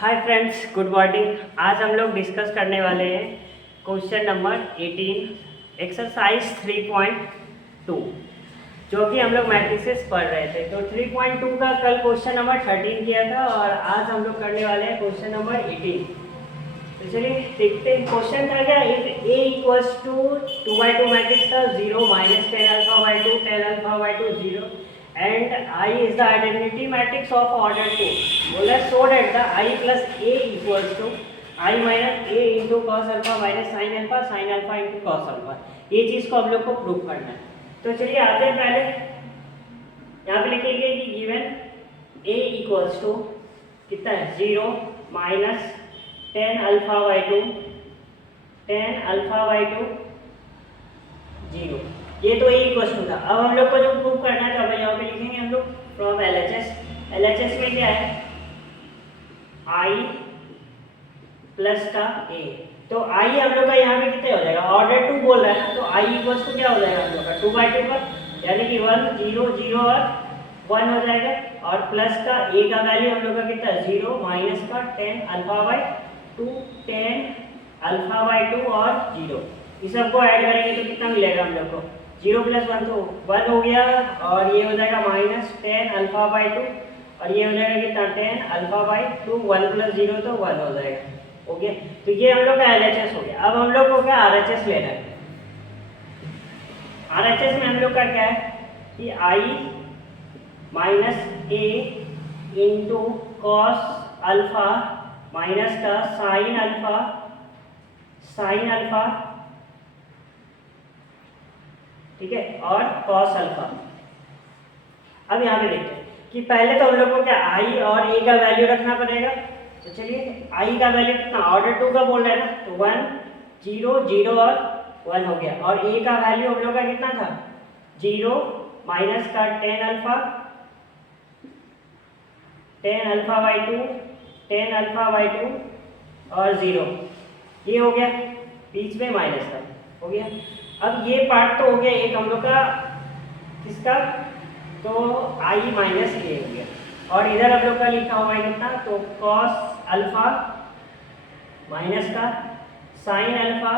Hi friends, good morning. आज हम लोग डिस्कस करने वाले हैं क्वेश्चन नंबर 18 एक्सरसाइज 3.2 जो कि हम लोग मैट्रिसेस पढ़ रहे थे। तो 3.2 का कल क्वेश्चन नंबर 13 किया था और आज हम लोग करने वाले हैं क्वेश्चन नंबर 18। तो चलिए देखते हैं क्वेश्चन था क्या। If A equals to 2/2 matrix था 0 minus 10 alpha by 2 10 alpha by 2 0 and I is the identity matrix of order 2. बोला so that the I plus A equals to I minus A into cos alpha minus sin alpha into cos alpha। ये चीज़ को हम लोग को prove करना है। तो चलिए आते हैं पहले यहाँ पे लिखेंगे कि गिवन A equals to कितना है 0 minus 10 alpha by 2 10 alpha by 2 0। ये तो ए इक्वल्स टू था। अब हम लोग को जो प्रूव करना है तो अब यहाँ पे लिखेंगे हम लोग फ्रॉम एलएचएस में क्या है आई प्लस का ए। तो आई हम लोग का यहाँ पे कितने हो जाएगा, ऑर्डर 2 बोल रहा है ना, तो आई इक्वल्स टू क्या हो जाएगा हम लोग का 2/2 पर, यानी कि 1 0 0 और 1 हो जाएगा। और प्लस का ए का वैल्यू हम लोग का कितना है 0 माइनस का 10 अल्फा बाई 2 10 अल्फा बाई 2 और 0। इस सबको ऐड करेंगे तो कितना मिलेगा हम लोग को 0 प्लस 1 तो 1 हो गया और ये हो जाएगा माइनस 10 अल्फा बाई 2 और ये हो जाएगा कितना 10 अल्फा बाई 2 1 प्लस 0 तो 1 हो जाएगा। ओके, तो ये हम लोग का एलएचएस हो गया। अब हम लोग को क्या आरएचएस लेना है। आरएचएस में हम लोग का क्या है कि आई माइनस ए इंटू कॉस अल्फा माइनस का साइन अल्फा ठीक है और cos अल्फा। अब यहाँ पे देखते हैं कि पहले तो हम लोग को क्या आई और ए का वैल्यू रखना पड़ेगा। तो चलिए आई का वैल्यू कितना ऑर्डर 2 का बोल रहे हैं ना, तो 1 0 0 और 1 हो गया। और ए का वैल्यू हम लोग का कितना था 0 माइनस का 10 अल्फा बाई 2 10 अल्फा बाई 2 और 0। ये हो गया, बीच में माइनस का हो गया। अब ये पार्ट तो हो गया एक हम लोग का किसका, तो आई माइनस ए हो गया। और इधर हम लोग का लिखा हुआ है कितना, तो कॉस अल्फा माइनस का साइन अल्फा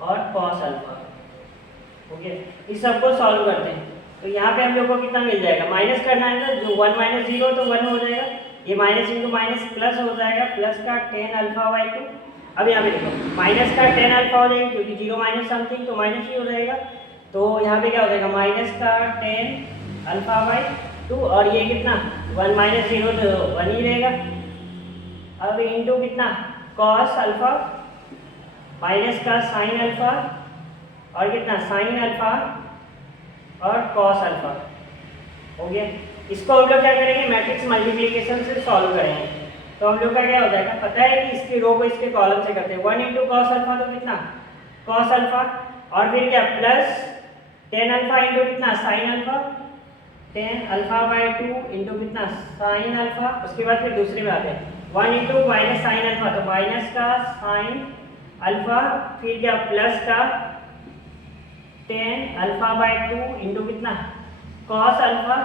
और कॉस अल्फा हो गया। इस सबको सॉल्व करते हैं तो यहाँ पे हम लोग को कितना मिल जाएगा, माइनस करना है तो जो 1 माइनस 0 तो 1 हो जाएगा, ये माइनस इंटू माइनस प्लस हो जाएगा, प्लस का 10 अल्फा बाई 2। अब यहाँ पे देखो माइनस का 10 अल्फा हो जाएगा क्योंकि 0 माइनस समथिंग तो माइनस ही हो जाएगा। तो यहाँ पे क्या हो जाएगा माइनस का 10 अल्फा बाई 2 और ये कितना 1 माइनस 0 तो 1 ही रहेगा। अब इंटू कितना कॉस अल्फा माइनस का साइन अल्फा और कितना साइन अल्फा और कॉस अल्फा हो गया। इसको हम लोग क्या करेंगे मैट्रिक्स मल्टीप्लिकेशन से सॉल्व करेंगे। तो हम लोग का क्या हो जाएगा, पता है कि इसके रो को इसके कॉलम से करते हैं 1 इंटू कॉस अल्फा तो कितना कॉस अल्फा और फिर क्या प्लस 10 अल्फा इंटू कितना sine alpha 10 alpha by 2 into कितना साइन अल्फा। उसके बाद फिर दूसरे में आते हैं 1 इंटू माइनस साइन अल्फा तो माइनस का साइन अल्फा फिर क्या प्लस का 10 अल्फा बाई 2 इंटू कितना कॉस अल्फा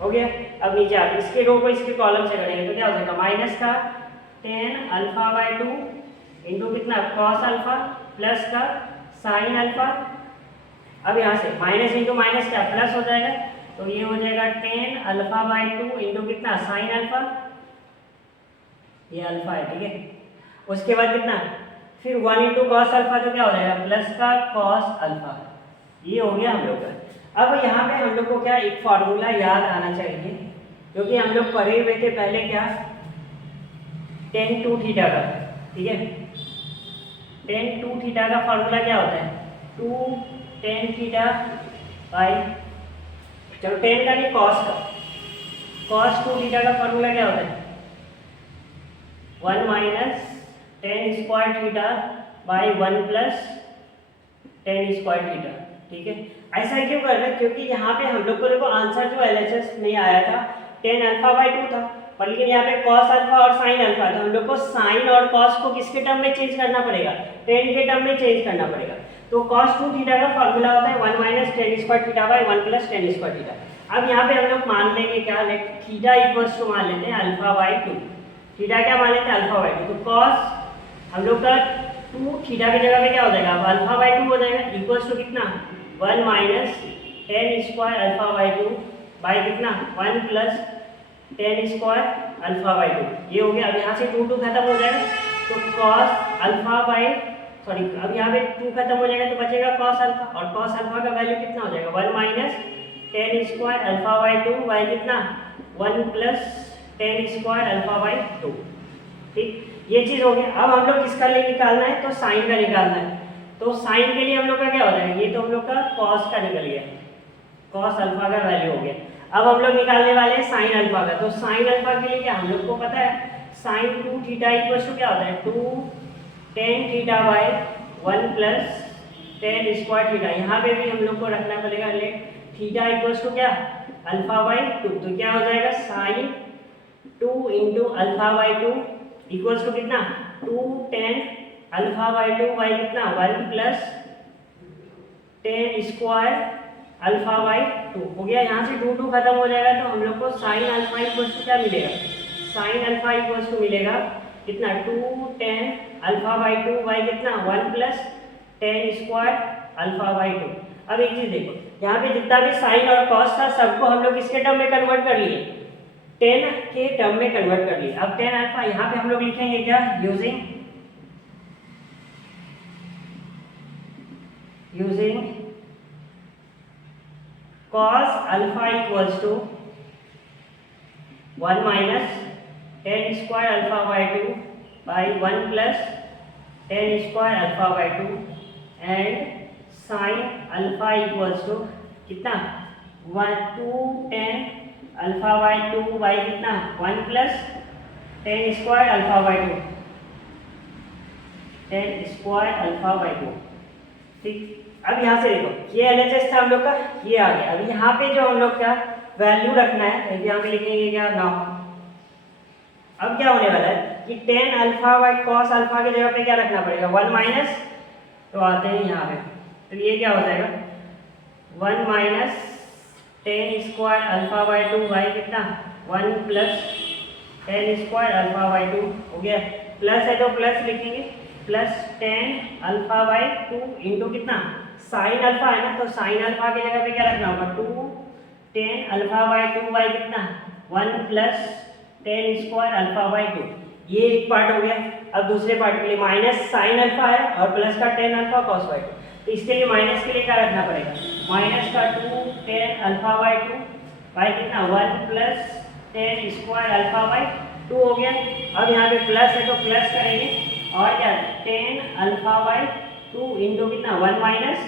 हो गया। अब नीचे आते इसके रो को इसके कॉलम से करेंगे तो क्या हो जाएगा माइनस का 10 अल्फा बाई 2 इंटू कितना कॉस अल्फा प्लस का साइन अल्फा। अब यहाँ से माइनस इंटू माइनस क्या प्लस हो जाएगा तो ये हो जाएगा 10 अल्फा बाई 2 इंटू कितना साइन अल्फा, ये अल्फा है ठीक है। उसके बाद कितना फिर 1 इंटू कॉस अल्फा तो क्या हो जाएगा प्लस का कॉस अल्फा। ये हो गया हम लोग का। अब यहाँ पे हम लोग को क्या एक फार्मूला याद आना चाहिए क्योंकि हम लोग पढ़े हुए थे पहले क्या tan 2 थीटा का, ठीक है। tan 2 थीटा का फार्मूला क्या होता है 2 tan थीटा बाई, चलो tan का नहीं cos का, cos 2 थीटा का फार्मूला क्या होता है 1 minus tan square theta by 1 plus tan square theta, ठीक है। ऐसा क्यों कर रहे हैं क्योंकि यहाँ पे हम लोग को देखो आंसर जो एलएचएस नहीं आया था 10 अल्फा बाई 2 था, पर लेकिन यहाँ पे cos अल्फा और sin अल्फा तो हम लोग को sin और cos को किसके टर्म में चेंज करना पड़ेगा, tan के टर्म में चेंज करना पड़ेगा। तो cos 2 थीटा का फार्मूला होता है 1 minus tan square theta by 1 plus tan square theta. अब यहाँ पे हम लोग मान लेंगे क्या, थीटा इक्वल्स टू मान लेते हैं अल्फा बाई टू। थीटा क्या मान लेते हैं, अल्फा बाई टू। तो कॉस हम लोग का 2 थीटा की जगह पे क्या हो जाएगा, अब अल्फा बाई टू हो जाएगा, इक्वल्स टू कितना 1 minus tan square alpha by two by कितना 1 plus tan square alpha by to. ये हो गया। अब यहाँ से 2 खत्म हो जाएगा, तो कॉस अल्फा बाई सॉरी अब यहाँ पे 2 खत्म हो जाएगा तो बचेगा कॉस अल्फा, और कॉस अल्फा का वैल्यू कितना हो जाएगा 1 minus tan square alpha by two by कितना 1 plus tan square alpha by two. ठीक, ये चीज़ हो गया। अब हम लोग किसका लिए निकालना है, तो साइन का निकालना है। तो साइन के लिए हम लोग का क्या हो जाएगा, ये तो हम लोग का कॉस का निकल गया, कॉस अल्फा का वैल्यू हो गया। अब हम लोग निकालने वाले हैं साइन अल्फा का। तो साइन अल्फा के लिए क्या हम लोग को पता है, साइन 2 थीटा इक्वल टू क्या होता है 2 tan theta by 1 plus tan square theta. यहाँ पे भी हम लोग को रखना पड़ेगा लेट थीटा इक्वल टू क्या अल्फा बाई टू। तो क्या हो जाएगा sine 2 into alpha by two equals to कितना 2 tan alpha by two by कितना 1 plus tan square alpha by two हो गया। यहाँ से 2 खत्म हो जाएगा तो हम लोग को साइन अल्फा इक्वल्स टू क्या मिलेगा, साइन अल्फा इक्वल्स टू मिलेगा कितना 2 tan alpha by two by कितना 1 plus tan square alpha by to. अब एक चीज़ देखो, यहाँ पे जितना भी साइन और कॉस था सबको हम लोग इसके टर्म में कन्वर्ट कर लिए, 10 के टर्म में कन्वर्ट कर लिए। अब 10 अल्फा यहाँ पे हम लोग लिखेंगे क्या, using cos alpha equals to 1 minus tan square alpha by two by 1 plus tan square alpha by two and sine alpha equals to कितना 2 tan alpha by two by कितना 1 plus tan square alpha by two, tan square alpha by two. ठीक, अब यहाँ से देखो ये LHS था हम लोग का, ये आ गया। अब यहाँ पे जो हम लोग का वैल्यू रखना है, यहाँ पे लिखेंगे क्या नाउ। अब क्या होने वाला है कि ten alpha by cos alpha की जगह पे क्या रखना पड़ेगा 1 माइनस, तो आते हैं यहाँ पे, तो ये क्या हो जाएगा 1 minus tan square alpha by two by कितना 1 plus tan square alpha by two हो गया। प्लस है तो प्लस लिखेंगे, plus ten alpha by two into कितना साइन अल्फा है ना, तो साइन अल्फा की जगह पे क्या रखना होगा 2 tan alpha by two by कितना 1 plus tan square alpha by to. ये एक पार्ट हो गया। अब दूसरे पार्ट के लिए माइनस साइन अल्फा है और प्लस का tan alpha cos by two, तो इसके लिए माइनस के लिए क्या रखना पड़ेगा, माइनस का 2 tan alpha by two by कितना 1 plus tan square alpha by two हो गया। अब यहाँ पे प्लस है तो प्लस करेंगे और क्या ten alpha by two into कितना 1 minus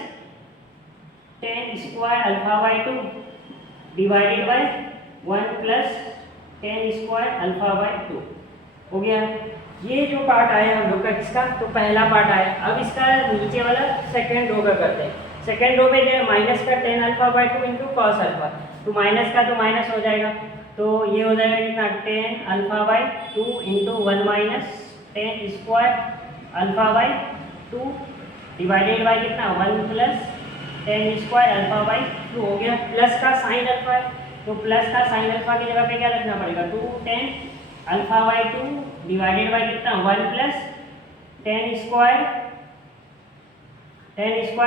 tan square alpha by two divided by 1 plus tan square alpha by two हो गया। ये जो पार्ट आया हम लोग का किसका, तो पहला पार्ट आया। अब इसका नीचे वाला सेकेंड रो का करते हैं। सेकेंड रो पे क्या माइनस का tan alpha by two into cos alpha, तो माइनस का तो माइनस हो जाएगा, तो ये हो जाएगा कितना ten alpha by two into 1 minus tan square alpha by two divided by कितना 1 plus tan square alpha by two हो गया। प्लस का साइन अल्फा है, तो प्लस का साइन अल्फा की जगह पे क्या रखना पड़ेगा 2 tan alpha by two divided by कितना 1 plus tan square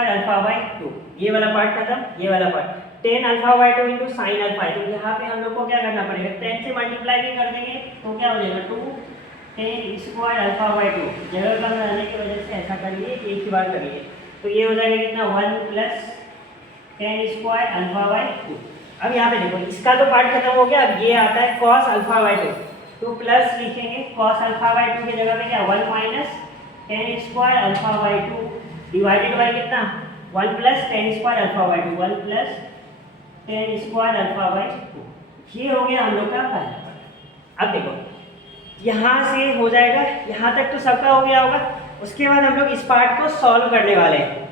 alpha by to. ये वाला पार्ट खत्म, ये वाला part ten alpha by two into sine alpha है, तो यहाँ पे हम लोग को क्या करना पड़ेगा 10 से मल्टीप्लाई भी कर देंगे तो क्या हो जाएगा 2 ten square alpha by to. जगह कम रहने की वजह से ऐसा कर लिए, एक ही बार कर लिए, तो ये हो जाएगा कितना 1 plus tan square alpha by to. अब यहाँ पे देखो इसका तो पार्ट खत्म हो गया। अब ये आता है कॉस अल्फा बाई टू, तो प्लस लिखेंगे कॉस अल्फा बाई टू की जगह पे क्या 1 minus tan square alpha by two divided by कितना 1 plus tan square alpha by to, 1 plus tan square alpha by to. ये हो गया हम लोग का पहला पार्ट। अब देखो यहाँ से हो जाएगा, यहाँ तक तो सबका हो गया होगा। उसके बाद हम लोग इस पार्ट को सॉल्व करने वाले हैं,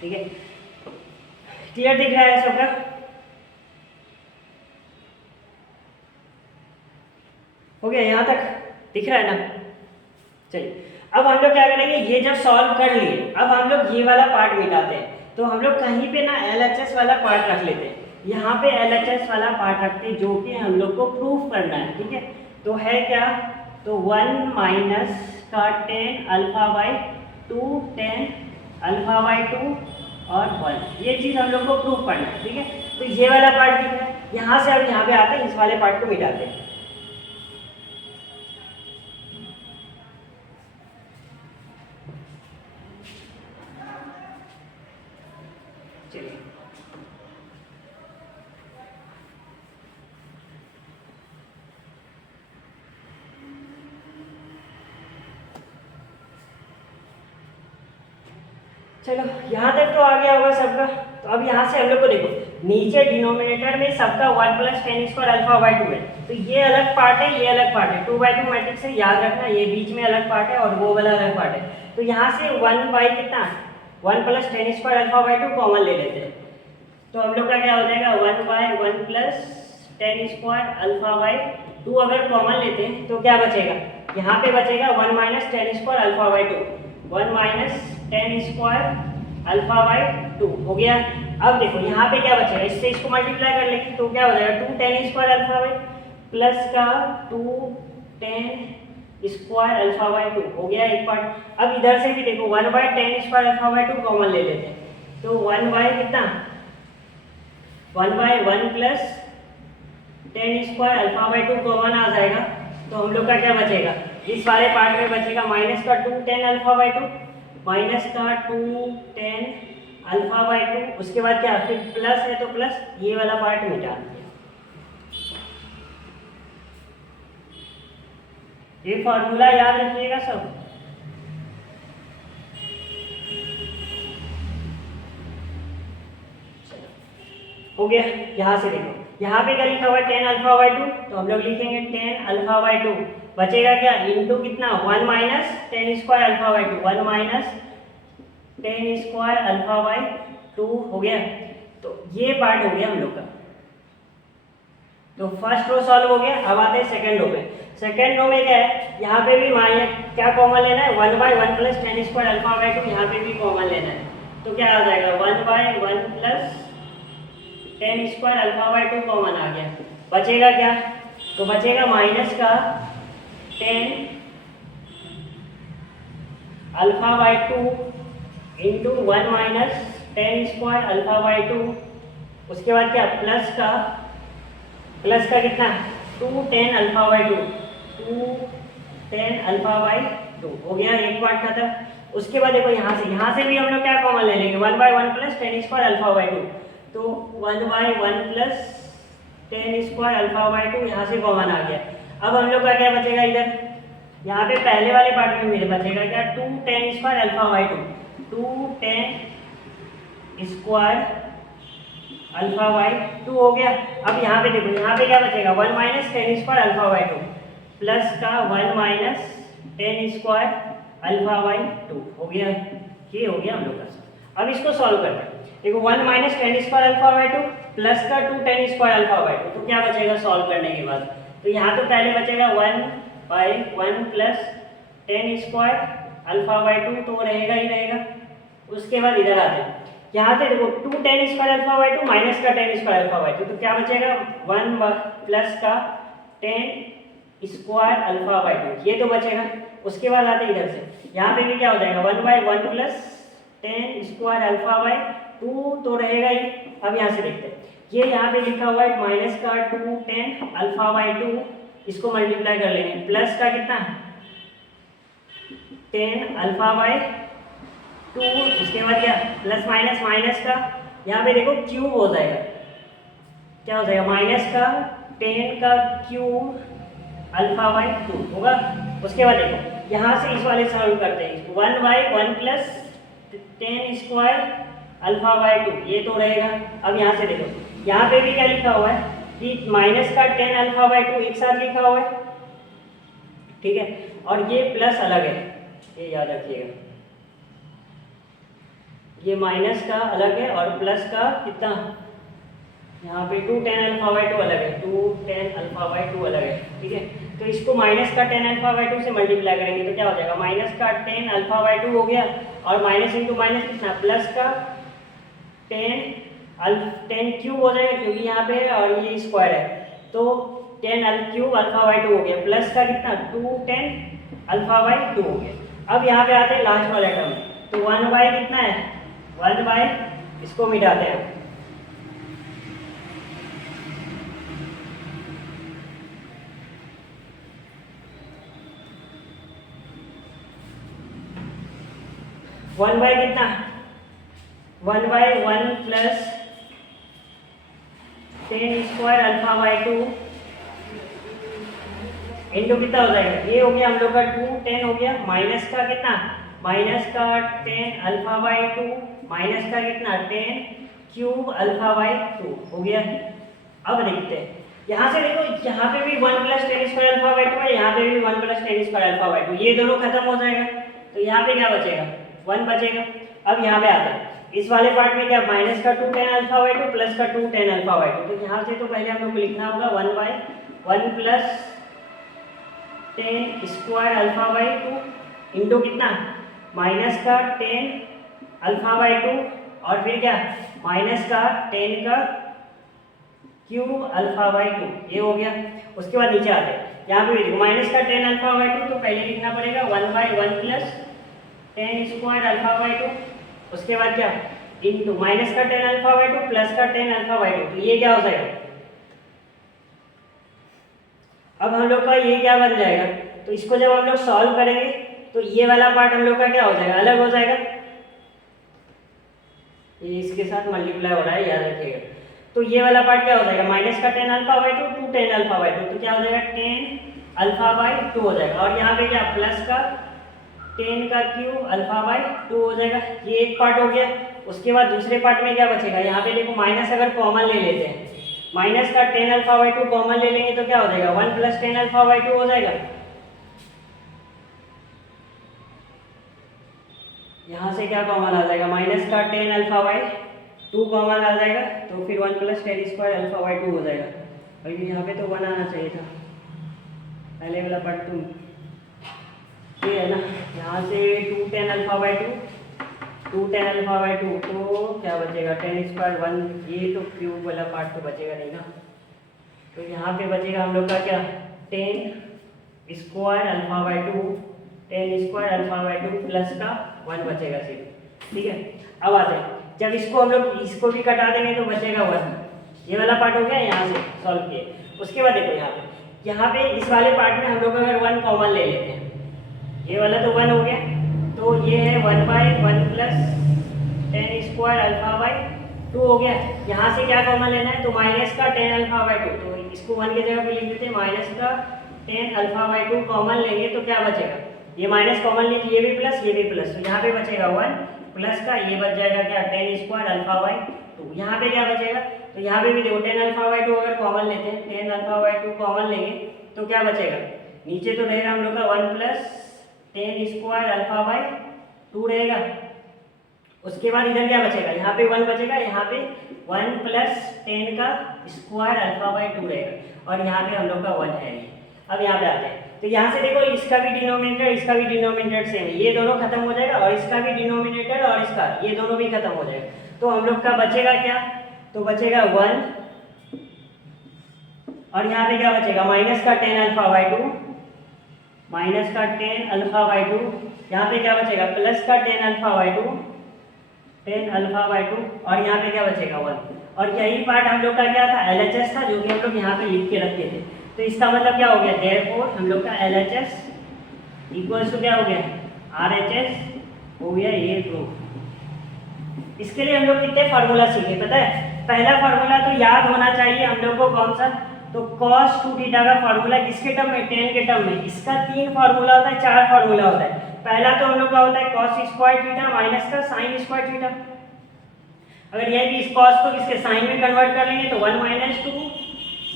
ठीक है। क्लियर दिख रहा है सबका, हो गया यहाँ तक दिख रहा है ना। चलिए अब हम लोग क्या करेंगे, ये जब सॉल्व कर लिए अब हम लोग ये वाला पार्ट मिटाते हैं। तो हम लोग कहीं पे ना LHS वाला पार्ट रख लेते हैं, यहाँ पे LHS वाला पार्ट रखते हैं जो कि हम लोग को प्रूफ करना है, ठीक है। तो है क्या, तो 1 माइनस का tan alpha by 2 tan alpha by 2 और 1, ये चीज़ हम लोग को प्रूफ करना है, ठीक है। तो ये वाला पार्ट दिख रहा है, यहाँ से अब यहाँ पे आते हैं, इस वाले पार्ट को मिटाते हैं। चलिए चलो यहाँ तक तो आ गया होगा सबका। तो अब यहाँ से हम लोग को देखो, नीचे डिनोमिनेटर में सबका 1 plus tan square alpha by 2 है, तो ये अलग पार्ट है, ये अलग पार्ट है। 2/2 मैट्रिक्स से याद रखना, ये बीच में अलग पार्ट है और वो वाला अलग पार्ट है। तो यहाँ से 1 बाई कितना, 1 plus tan square alpha by 2 common ले लेते हैं। तो हम लोग का क्या हो जाएगा, 1 by 1 plus tan square alpha by 2 अगर कॉमन लेते हैं तो क्या बचेगा, यहाँ पे बचेगा 1 minus tan square alpha by 2, 1 minus tan square alpha by 2 हो गया। अब देखो यहाँ पे क्या बचेगा, इससे इसको मल्टीप्लाई कर लेंगे तो क्या हो जाएगा, 2 ten square alpha by plus का 2 टेन स्क्वायर अल्फा बाई 2 हो गया एक पार्ट। अब इधर से भी देखो 1 by tan square alpha by 2 common ले लेते हैं, तो 1 बाई कितना, 1 by 1 plus tan square alpha by 2 common आ जाएगा। तो हम लोग का क्या बचेगा, इस वाले पार्ट में बचेगा माइनस का 2 टेन अल्फा बाई 2, माइनस का 2 टेन अल्फा बाई 2, उसके बाद क्या, फिर प्लस है तो प्लस, ये वाला पार्ट मिटा दिया। ये फॉर्मूला याद रखिएगा सब। हो गया। यहाँ से देखो, यहाँ पे क्या लिखा हुआ है, टेन अल्फा बाई 2, तो हम लोग लिखेंगे टेन अल्फा बाई 2 बचेगा क्या, इंटू कितना, 1 minus tan square alpha by 2, 1 minus tan square alpha by 2 हो गया। तो ये पार्ट हो गया हम लोग का। तो फर्स्ट रो सॉल्व हो गया। अब आते हैं सेकंड रो में। सेकंड रो में क्या है, यहाँ पे भी माइनस क्या कॉमन लेना है, 1 by 1 plus tan square alpha by 2, यहाँ पे भी कॉमन लेना है। तो क्या आ जाएगा, 1 by 1 plus tan square alpha by 2 common आ गया। बचेगा क्या, तो बचेगा माइनस का tan alpha by 2 into 1 minus tan square alpha by 2, उसके बाद क्या, प्लस का कितना, 2 tan alpha by 2, 2 tan alpha by 2 हो गया, एक पार्ट खत्म। उसके बाद देखो यहाँ से भी हम लोग क्या कॉमन ले लेंगे, 1 by 1 plus tan square alpha by 2, तो 1 by 1 plus tan square alpha by 2 यहाँ से कॉमन आ गया। अब हम लोग का क्या बचेगा, इधर यहाँ पे पहले वाले पार्ट में मेरे बचेगा क्या, 2 ten square alpha by 2, 2 ten square alpha by 2 हो गया। अब यहाँ पे देखो, यहाँ पे क्या बचेगा, 1 minus tan square alpha by 2 plus का 1 minus tan square alpha by 2 हो गया। ये हो गया हम लोग का। अब इसको सॉल्व करते हैं। देखो 1 minus tan square alpha by 2 plus का 2 टेन स्क्वायर अल्फा बाई 2, तो क्या बचेगा सॉल्व करने के बाद, तो यहाँ तो पहले बचेगा 1 by 1 plus tan square alpha by 2 तो रहेगा ही रहेगा। उसके बाद इधर आते हैं, यहाँ पे देखो 2 ten square alpha by 2 minus का टेन स्क्वायर अल्फा बाई 2, तो क्या बचेगा, 1 प्लस का टेन स्क्वायर अल्फा बाई 2, ये तो बचेगा। उसके बाद आते हैं इधर से, यहाँ पे भी क्या हो जाएगा, 1 by 1 plus tan square alpha by 2 तो रहेगा ही। अब यहाँ से देखते हैं, ये यहाँ पे लिखा हुआ है माइनस का 2 टेन अल्फा बाई 2, इसको मल्टीप्लाई कर लेंगे, प्लस का कितना, टेन अल्फा बाई 2, उसके बाद क्या, प्लस माइनस माइनस का, यहाँ पे देखो क्यूब हो जाएगा, क्या हो जाएगा, माइनस का टेन का क्यूब अल्फा बाई 2 होगा। उसके बाद देखो यहाँ से इस वाले सॉल्व करते हैं, 1 by 1 plus tan square alpha by 2, ये तो रहेगा। अब यहाँ से देखो, यहाँ पे भी क्या लिखा हुआ है कि माइनस का टेन अल्फा बाई 2 एक साथ लिखा हुआ है, ठीक है, और ये प्लस अलग है, ये याद रखिएगा, ये माइनस का अलग है और प्लस का कितना, यहाँ पे 2 टेन अल्फा बाई 2 अलग है, 2 टेन अल्फा बाई 2 अलग है, ठीक है। तो इसको माइनस का टेन अल्फा बाई 2 से मल्टीप्लाई करेंगे तो क्या हो जाएगा, माइनस का टेन अल्फा बाई 2 हो गया, और माइनस इंटू माइनस कितना, प्लस का टेन टेन क्यूब हो जाएगा क्योंकि यहाँ पे है और ये स्क्वायर है, तो 10 क्यूब अल्फा बाई 2 हो गया, प्लस का कितना 2 10 अल्फा बाई 2 हो गया। अब यहाँ पे आते हैं लास्ट वाले टर्म, तो 1 बाई कितना है 1 बाई, इसको मिटाते हैं 1 बाई कितना 1 by 1 plus 10 square alpha by 2 into कितना हो जाएगा, ये हो गया हम लोग का 2 10 हो गया, माइनस का कितना माइनस का 10 अल्फा बाई 2 माइनस का कितना 10 क्यूब अल्फा बाई 2 हो गया। अब देखते हैं यहाँ से, देखो यहाँ पे भी 1 प्लस 10 स्क्वायर अल्फा बाई 2 है, यहाँ पे भी 1 प्लस 10 स्क्वायर अल्फा बाई 2, ये दोनों खत्म हो जाएगा, तो यहाँ पे क्या बचेगा 1 बचेगा। अब यहाँ पे आता है इस वाले पार्ट में क्या माइनस का 2 10 अल्फा बाई 2 प्लस का 2 10 अल्फा बाई 2, तो यहाँ से तो पहले हम लोग को लिखना होगा 1 by 1 plus 10 square alpha by 2 into कितना माइनस का 10 अल्फा बाई 2 और फिर क्या माइनस का 10 का क्यूब अल्फा बाई 2, ये हो गया। उसके बाद नीचे आते हैं, यहाँ पे देखो माइनस का 10 अल्फा बाई 2, तो पहले लिखना पड़ेगा 1 by 1 plus 10 square alpha by 2, उसके बाद क्या इंटू माइनस का 10 अल्फा बाई 2 प्लस का 10 अल्फा बाई 2, तो ये क्या हो जाएगा, अब हम लोग का ये क्या बन जाएगा, तो इसको जब हम लोग सॉल्व करेंगे तो ये वाला पार्ट हम लोग का क्या हो जाएगा अलग हो जाएगा, ये इसके साथ मल्टीप्लाई हो रहा है याद रखिएगा, तो ये वाला पार्ट क्या हो जाएगा माइनस का 10 अल्फा बाई 2 2 10 अल्फा बाई 2, तो क्या हो जाएगा 10 अल्फा बाई 2 हो जाएगा, और यहाँ पे क्या प्लस का 10 का क्यूब अल्फा बाई 2 हो जाएगा, ये एक पार्ट हो गया। उसके बाद दूसरे पार्ट में क्या बचेगा, यहाँ पे देखो माइनस अगर कॉमन ले लेते हैं, माइनस का 10 अल्फा बाई 2 कॉमन ले लेंगे तो क्या हो जाएगा 1 प्लस 10 अल्फा बाई 2 हो जाएगा, यहाँ से क्या कॉमन आ जाएगा माइनस का 10 अल्फा बाई 2 कॉमन आ जाएगा, तो फिर 1 प्लस 10 स्क्वायर अल्फा बाई 2 हो जाएगा, और यहाँ पे तो 1 आना चाहिए था, पहले वाला पार्ट 2 ये है ना, यहाँ से 2 10 अल्फा बाई 2 10 अल्फा बाई 2, तो क्या बचेगा 10 स्क्वायर 1, ये तो क्यूब वाला पार्ट तो बचेगा नहीं ना, तो यहाँ पे बचेगा हम लोग का क्या 10 square alpha by 2 10 square alpha by 2 plus का 1 बचेगा सिर्फ, ठीक है। अब आते हैं, जब इसको हम लोग इसको भी कटा देंगे तो बचेगा 1, ये वाला पार्ट हो गया यहाँ से सॉल्व किए। उसके बाद देखो यहाँ पे इस वाले पार्ट में हम लोग अगर 1 कॉमन ले लेते हैं, ये वाला तो 1 हो गया, तो ये है 1 by 1 plus 10 square alpha by 2 हो गया। यहाँ से क्या कॉमन लेना है, तो माइनस का 10 अल्फा बाई 2, तो इसको 1 की जगह पे लिख देते हैं माइनस का 10 अल्फा बाई 2 कॉमन लेंगे तो क्या बचेगा, ये माइनस कॉमन लेंगे, ये भी प्लस ये भी प्लस, तो यहाँ पे बचेगा 1 प्लस का ये बच जाएगा क्या 10 स्क्वायर अल्फा बाई 2, यहाँ पे क्या बचेगा, तो यहाँ पे भी देखो 10 अल्फा बाई 2 अगर कॉमन लेते हैं 10 अल्फा बाई 2 कॉमन लेंगे तो क्या बचेगा, नीचे तो रहेगा हम लोग का 1 प्लस 10 स्क्वायर अल्फा बाई 2 रहेगा। उसके बाद इधर क्या बचेगा, यहाँ पे 1 बचेगा, यहाँ पे 1 प्लस 10 का स्क्वायर अल्फा बाई 2 रहेगा, और यहाँ पे हम लोग का 1 है। अब यहाँ पे आते हैं, तो यहाँ से देखो इसका भी डिनोमिनेटर इसका भी डिनोमिनेटर सेम है, ये दोनों खत्म हो जाएगा, और इसका भी डिनोमिनेटर और इसका ये दोनों भी खत्म हो जाएगा, तो हम लोग का बचेगा क्या, तो बचेगा 1, और यहाँ पे क्या बचेगा माइनस का 10 अल्फा बाई 2 माइनस का 10 अल्फा बाई 2, यहाँ पे क्या बचेगा प्लस का 10 अल्फा बाई 2 10 अल्फा बाई 2, और यहाँ पे क्या बचेगा 1, और यही पार्ट हम लोग का क्या था LHS था, जो कि हम लोग यहाँ पे लिख के रखे थे, तो इसका मतलब क्या हो गया, देयरफॉर हम लोग का LHS इक्वल्स टू क्या हो गया RHS हो गया, ये प्रूफ। इसके लिए हम लोग कितने फार्मूला सीखे पता है, पहला फार्मूला तो याद होना चाहिए हम लोग को, कौन सा, तो cos 2 थीटा का फार्मूला किसके टर्म में, tan के टर्म में, इसका 3 फार्मूला होता है, 4 फार्मूला होता है। पहला तो हम लोग का होता है cos स्क्वायर थीटा माइनस का sin स्क्वायर थीटा, अगर यही भी इस cos को इसके sin में कन्वर्ट कर लेंगे तो 1 माइनस 2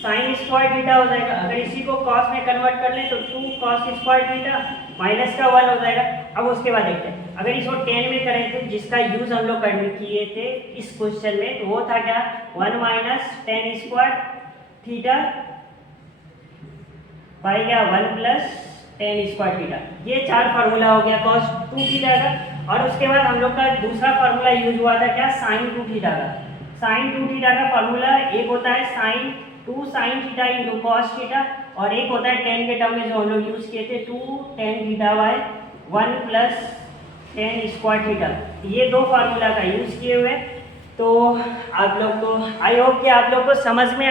sin स्क्वायर थीटा हो जाएगा, अगर इसी को cos में कन्वर्ट कर लें तो 2 cos स्क्वायर थीटा माइनस का 1 हो जाएगा। अब उसके बाद देखते हैं, अगर इसको tan में करें तो जिसका यूज हम लोग करने किए थे इस क्वेश्चन में, तो वो था क्या 1 minus tan square theta by क्या 1 प्लस tan स्क्वायर थीटा, ये 4 फार्मूला हो गया cos 2 थीटा का। और उसके बाद हम लोग का दूसरा फार्मूला यूज हुआ था क्या sin 2 थीटा का, साइन 2 थीटा का फॉर्मूला एक होता है sine 2 sine theta into cos theta, और एक होता है टेन के टर्म में जो हम लोग यूज किए थे 2 tan theta by 1 plus tan square theta. ये दो फार्मूला का यूज किए हुए। तो आप लोग को आई होप कि आप लोग को समझ में